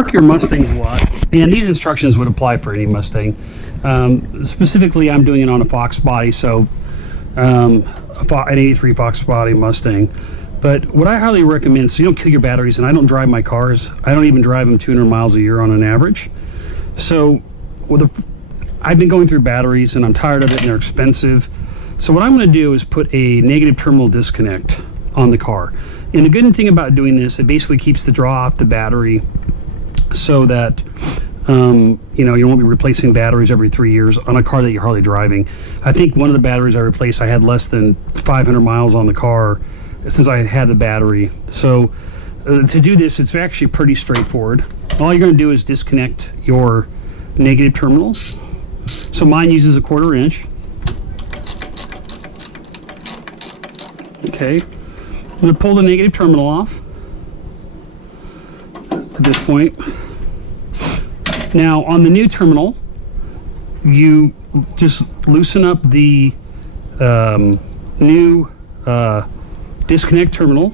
park your Mustangs a lot, and these instructions would apply for any Mustang. Specifically, I'm doing it on a Fox body, so an 83 Fox body Mustang. But what I highly recommend, so you don't kill your batteries, and I don't drive my cars. I don't even drive them 200 miles a year on an average. So I've been going through batteries, and I'm tired of it, and they're expensive. So what I'm going to do is put a negative terminal disconnect on the car. And the good thing about doing this, it basically keeps the draw off the battery so that you won't be replacing batteries every 3 years on a car that you're hardly driving. I think one of the batteries I replaced, I had less than 500 miles on the car since I had the battery. So to do this, it's actually pretty straightforward. All you're going to do is disconnect your negative terminal. So mine uses a 1/4 inch. Okay, I'm going to pull the negative terminal off at this point. Now on the new terminal, you just loosen up the new disconnect terminal,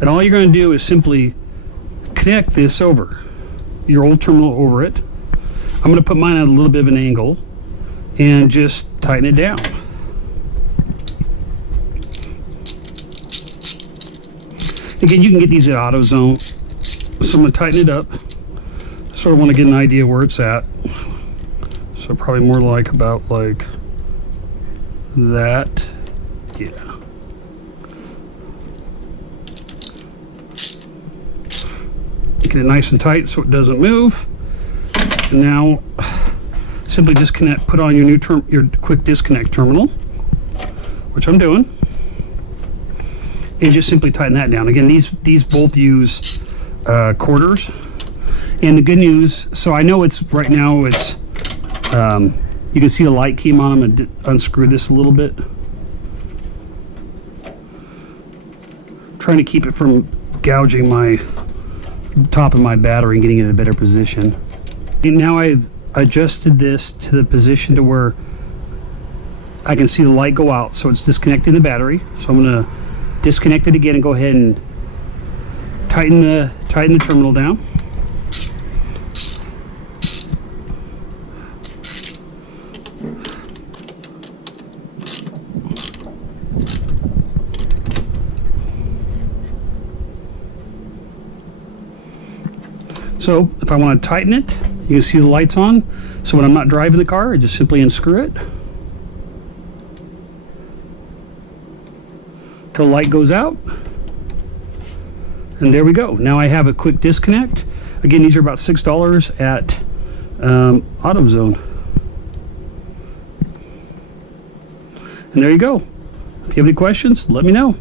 and all you're going to do is simply connect this over, your old terminal over it. I'm going to put mine at a little bit of an angle and just tighten it down. Again, you can get these at AutoZone, so I'm going to tighten it up. Sort of want to get an idea where it's at. So probably more like about like that. Yeah. Get it nice and tight so it doesn't move. And now simply disconnect, put on your your quick disconnect terminal, which I'm doing. And just simply tighten that down. Again, these both use quarters. And the good news, so I know it's right now it's you can see the light came on. I'm going to unscrew this a little bit, trying to keep it from gouging my top of my battery and getting it in a better position. And now I've adjusted this to the position to where I can see the light go out, so it's disconnecting the battery. So I'm going to disconnect it again and go ahead and tighten the terminal down. So if I want to tighten it, you can see the lights on. So when I'm not driving the car, I just simply unscrew it till the light goes out. And there we go. Now I have a quick disconnect. Again, these are about $6 at AutoZone. And there you go. If you have any questions, let me know.